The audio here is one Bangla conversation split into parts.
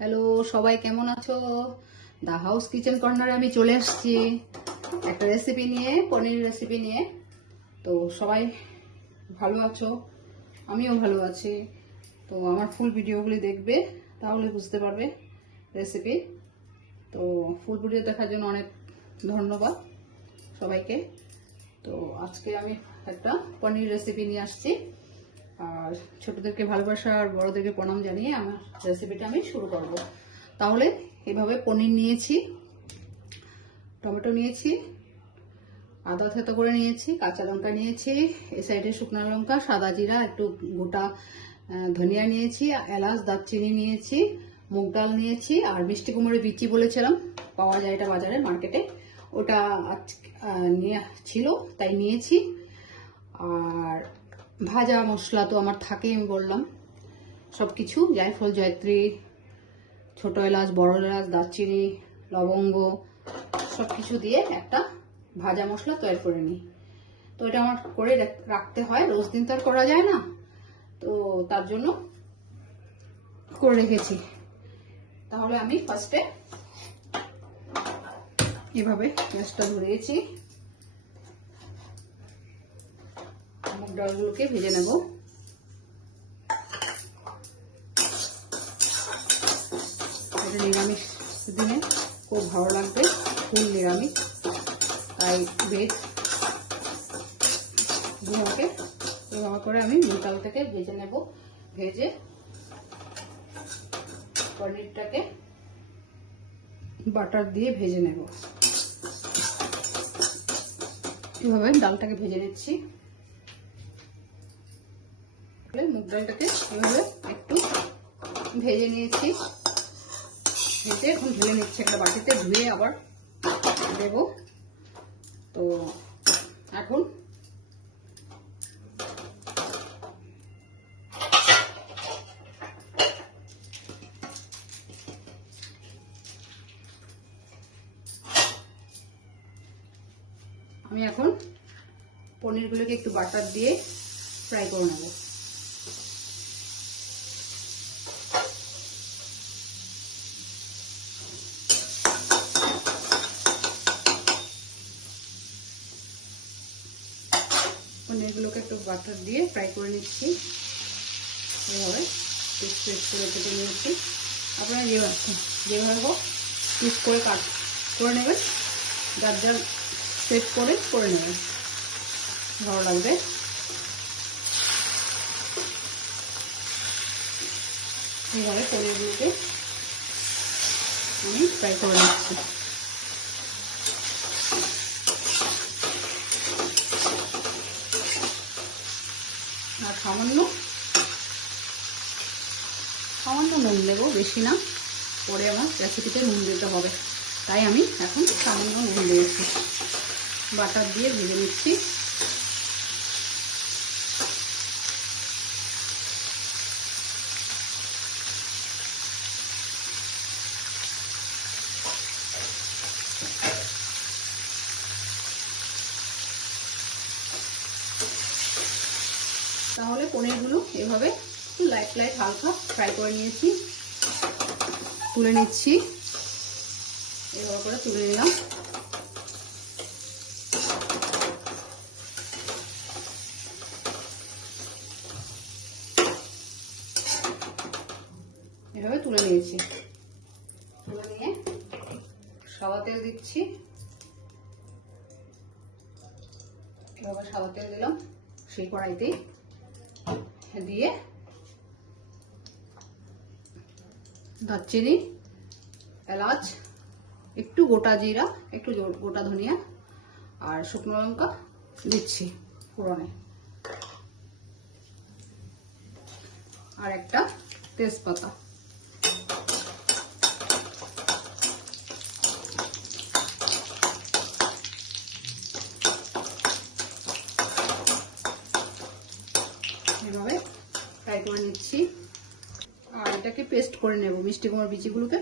হ্যালো, সবাই কেমন আছো? দা হাউস কিচেন কর্নারে আমি চলে এসেছি একটা রেসিপি নিয়ে, পনির রেসিপি নিয়ে। তো সবাই ভালো আছো? আমিও ভালো আছি। তো আমার ফুল ভিডিওগুলি দেখবে, তাহলে বুঝতে পারবে রেসিপি। তো ফুল ভিডিও দেখার জন্য অনেক ধন্যবাদ সবাইকে। তো আজকে আমি একটা পনির রেসিপি নিয়ে আসছি। আর ছোটদেরকে ভালোবাসা আর বড়দেরকে প্রণাম জানিয়ে আমার রেসিপিটা আমি শুরু করব। তাহলে এভাবে পনির নিয়েছি, টমেটো নিয়েছি, আদা থেতো করে নিয়েছি, কাঁচা লঙ্কা নিয়েছি, এই সাইডে শুকনো লঙ্কা, সাদা জিরা, একটু গোটা ধনিয়া নিয়েছি, এলাচ, দারচিনি নিয়েছি, মুগ ডাল নিয়েছি, আর মিষ্টি কুমড়োর বিচি বলেছিলাম, পাওয়া যায় এটা বাজারে, মার্কেটে। ওটা নিয়ে ছিল, তাই নিয়েছি। আর ভাজা মশলা তো আমার থাকেই, আমি বললাম সব কিছু, জায়ফল, জয়ত্রী, ছোট এলাচ, বড় এলাচ, দারচিনি, লবঙ্গ, সব কিছু দিয়ে একটা ভাজা মশলা তৈরি করে নিই। তো এটা আমার করে রাখতে হয়, রোজ দিন তো আর করা যায় না, তো তার জন্য করে রেখেছি। তাহলে আমি ফার্স্টে এভাবে গ্যাসটা ধরিয়েছি, মুগ ডালগুলোকে ভেজে নেব। এটা নিরামিষ দিনে খুব ভালো লাগবে, ফুল নিরামিষ, তাই ভেজ গুঁড়োকে এভাবে করে আমি মুগ ডাল থেকে ভেজে নেব। ভেজে পনিরটাকে বাটার দিয়ে ভেজে নেব। এভাবে ডালটাকে ভেজে নিচ্ছি। মুগ ডালটাকে এভাবে একটু ভেজে নিয়েছি, ভেজে এখন ধুয়ে নিচ্ছি একটা বাটিতে, ধুয়ে আবার দেব। তো এখন আমি পনিরগুলোকে একটু বাটার দিয়ে ফ্রাই করে নেব। পনিরগুলোকে একটু বাটার দিয়ে ফ্রাই করে নিচ্ছি, এভাবে পিস পিস করে কেটে নিয়েছি। আপনারা যেভাবে হোক পিস করে করে নেবেন, যার যার সেট করে নেবেন, ভালো লাগবে। এইভাবে পনিরগুলোকে আমি ফ্রাই করে নিচ্ছি। আর সামান্য নুন দেবো, বেশি না, পরে আমার রেসিপিতে নুন দিতে হবে, তাই আমি এখন সামান্য নুন দিয়েছি। বাটার দিয়ে ভেজে নিচ্ছি। তাহলে পনিরগুলো এভাবে লাইট লাইট হালকা ফ্রাই করে নিয়েছি, তুলে নিচ্ছি। এভাবে করে তুলে নিলাম। এভাবে তুলে নিয়েছি, তুলে নিয়ে সাদা তেল দিচ্ছি। এভাবে সাদা তেল দিলাম সেই কড়াইতেই, দিয়ে দারচিনি, এলাচ, একটু গোটা জিরা, একটু গোটা ধনিয়া আর শুকনো লঙ্কা দিচ্ছি ফোড়নে, আর একটা তেজপাতা। এভাবে ফ্রাই করে নিচ্ছি। আর এটাকে পেস্ট করে নেব, মিষ্টি কুমড়োর বিচিগুলোকে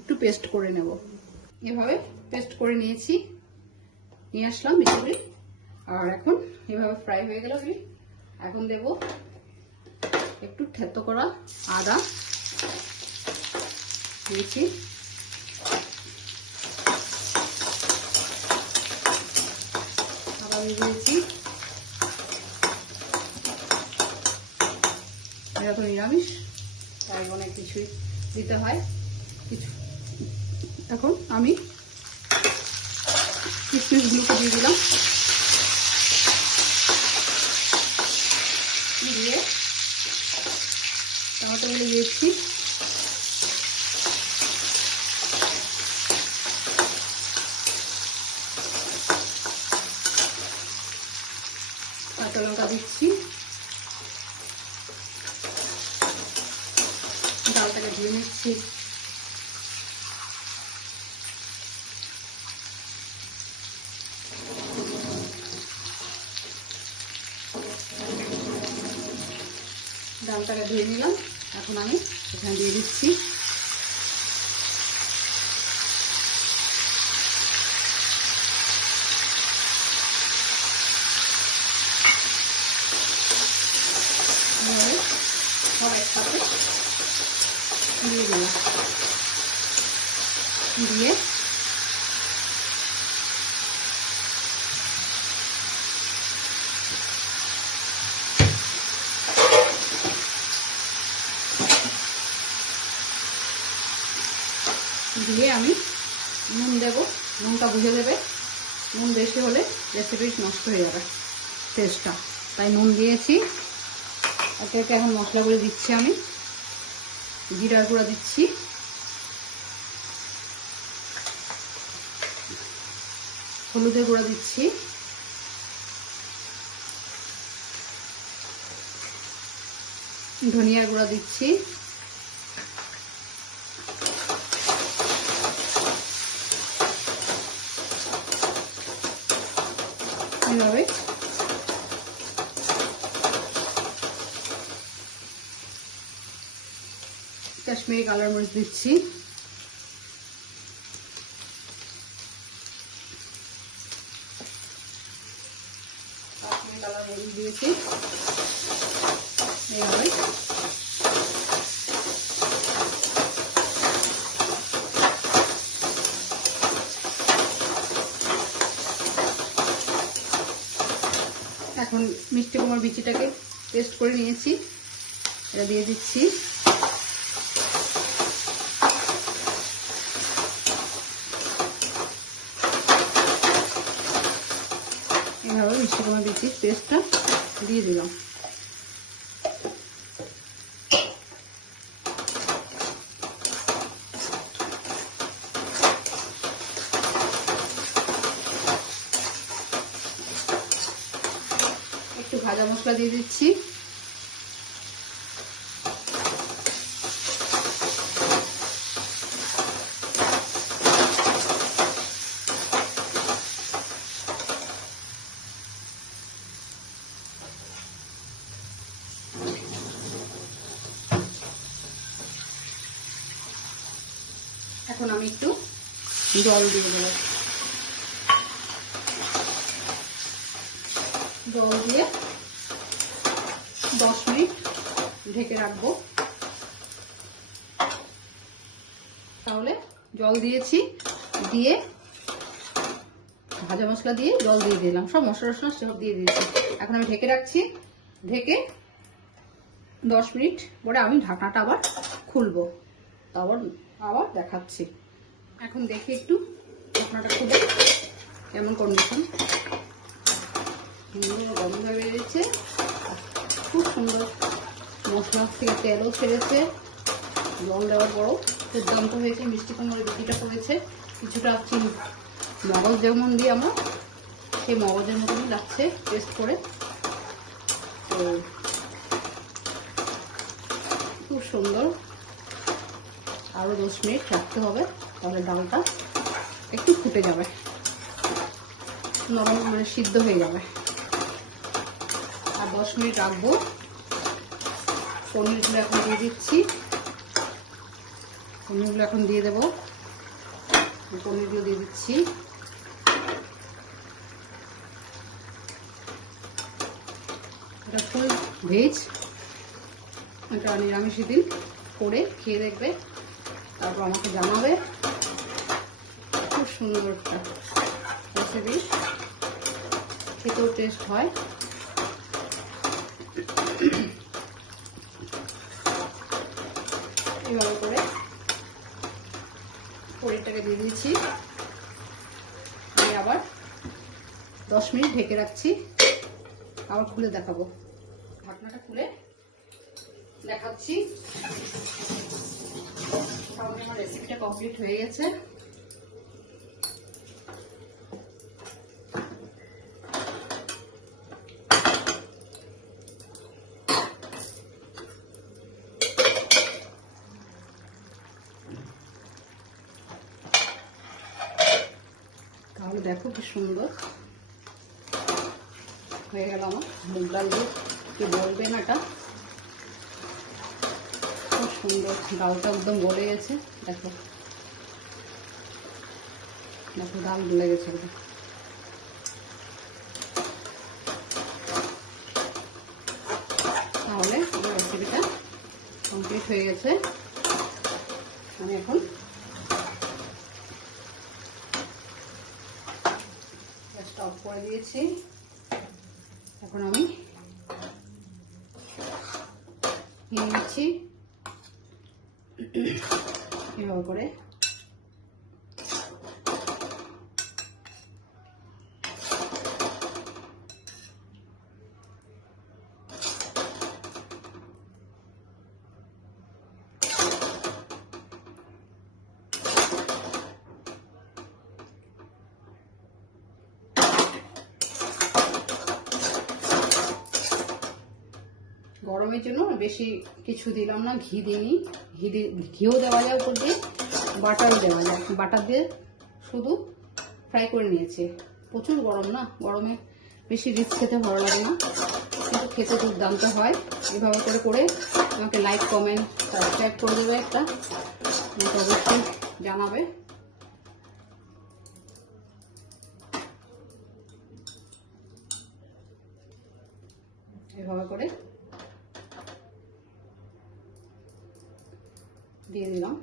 একটু পেস্ট করে নেব। এভাবে পেস্ট করে নিয়েছি, নিয়ে আসলাম বিচিগুলি। আর এখন এভাবে ফ্রাই হয়ে গেল। এখন দেব একটু থেতো করা আদা, দিয়েছি। আবার দিয়েছি। এটা তো নিরামিষ, তাই অনেক কিছুই দিতে হয় কিছু। এখন আমি কিশমিশগুলোকে দিয়ে দিলাম, দিয়ে টমেটোগুলো দিয়েছি। কাঁচা লঙ্কা দিচ্ছি। ডালটাকে ধুয়ে নিচ্ছি। ডালটাকে ধুয়ে নিলাম। এখন আমি এখানে দিয়ে দিচ্ছি সব একসাথে দিয়ে দিলাম। দিয়ে দিয়ে আমি নুন দেব। নুনটা বুঝে দেবে, নুন বেশি হলে রেসিপি নষ্ট হয়ে যাবে টেস্টটা, তাই নুন দিয়েছি। একে একে এখন মশলাগুলো দিচ্ছি। আমি জিরার গুঁড়া দিচ্ছি, হলুদের গুঁড়া দিচ্ছি, ধনিয়ার গুঁড়া দিচ্ছি, এভাবে কাশ্মীরি কালার মরিচ দিচ্ছি, কাশ্মীরি কালার মরিচ দিয়েছি। এইভাবে এখন মিষ্টি কুমড়ার বিচিটাকে পেস্ট করে নিয়েছি, এটা দিয়ে দিচ্ছি। এভাবে মিষ্টি কুমড়ার বিচির পেস্টটা দিয়ে দিলাম। একটু ভাজা মশলা দিয়ে দিচ্ছি। এখন আমি একটু জল দিয়ে দেব। জল দিয়ে 10 মিনিট ঢেকে রাখবো। তাহলে জল দিয়েছি, দিয়ে ভাজা মশলা দিয়ে জল দিয়ে দিলাম, সব মশলা সব দিয়ে দিয়েছি। এখন আমি ঢেকে রাখছি। ঢেকে 10 মিনিট পরে আমি ঢাকনাটা আবার খুলবো, তারপর আবার দেখাচ্ছি। এখন দেখি একটু ঢাকনাটা খুলে কেমন কন্ডিশন। গরম হয়ে বেরিয়েছে, খুব সুন্দর মশলা থেকে তেলও ছেড়েছে। জল দেওয়ার পরও দুর্দান্ত হয়েছে। মিষ্টি কুমড়োর বিচিটা পড়েছে, কিছুটা মগজ যেমন দিয়ে আমরা সেই মগজের মতনই লাগছে টেস্ট করে। তো খুব সুন্দর। আরও 10 মিনিট রাখতে হবে, তাহলে ডালটা একটু ফুটে যাবে, নরম মানে সিদ্ধ হয়ে যাবে। আর 10 মিনিট রাখবো। পনিরগুলো এখন দিয়ে দিচ্ছি। পনিরগুলো এখন দিয়ে দেবো। পনিরগুলো দিয়ে দিচ্ছি। এটা ফুল ভেজ, এটা নিরামিষ দিন করে খেয়ে দেখবে, তারপর আমাকে জানাবে। খুব সুন্দর একটা রেসিপি, খেতেও টেস্ট হয়। এভাবে করে পনিরটাকে দিয়ে দিয়েছি। আমি আবার 10 মিনিট ঢেকে রাখছি, আবার খুলে দেখাবো। ঢাকনাটা খুলে দেখাচ্ছি। তাহলে আমার রেসিপিটা কমপ্লিট হয়ে গেছে। তাহলে দেখো কি সুন্দর হয়ে গেল আমার মুগ ডাল দিয়ে। কি বলবেন, এটা খুব সুন্দর। ডালটা একদম গলে গেছে, দেখো দেখো ডাল গলে গেছে। তাহলে আমার রেসিপিটা কমপ্লিট হয়ে গেছে। আমি এখন গ্যাসটা অফ করে দিয়েছি। এখন আমি নিয়ে নিচ্ছি এভাবে করে। গরমের জন্য বেশি কিছু দিলাম না, ঘি দিইনি। ঘিও দেওয়া যায় উপর দিয়ে, বাটারও দেওয়া যায়। বাটার দিয়ে শুধু ফ্রাই করে নিয়েছি। প্রচুর গরম না, গরমে বেশি রিচ খেতে ভালো লাগে না, কিন্তু খেতে দুর্দান্ত হয়। এভাবে করে করে আমাকে লাইক, কমেন্ট, সাবস্ক্রাইব করে দেবে, একটা আমাকে অবশ্যই জানাবে। এভাবে করে দিয়ে দিলাম,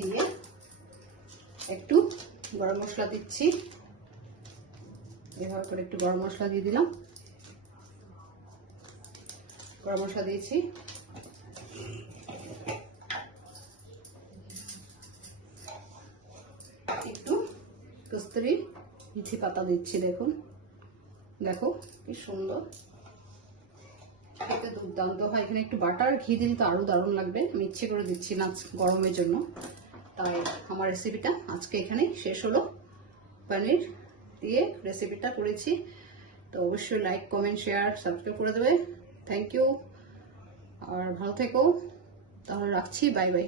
দিয়ে একটু গরম মশলা দিচ্ছি। এভাবে করে একটু গরম মশলা দিয়ে দিলাম। গরম মশলা দিয়েছি, একটু কস্তুরি মেথি পাতা দিচ্ছি। দেখুন, দেখো কি সুন্দর, খেতে দুর্দান্ত হয়। এখানে একটু বাটার ঘি দিলে তো আরো দারুণ লাগবে। আমি ইচ্ছে করে দিচ্ছি না গরমের জন্য। তাই আমার রেসিপিটা আজকে এখানেই শেষ হলো। পনির দিয়ে রেসিপিটা করেছি। তো অবশ্যই লাইক, কমেন্ট, শেয়ার, সাবস্ক্রাইব করে দেবে। থ্যাংক ইউ, আর ভালো থেকো। তাহলে রাখছি, বাই বাই।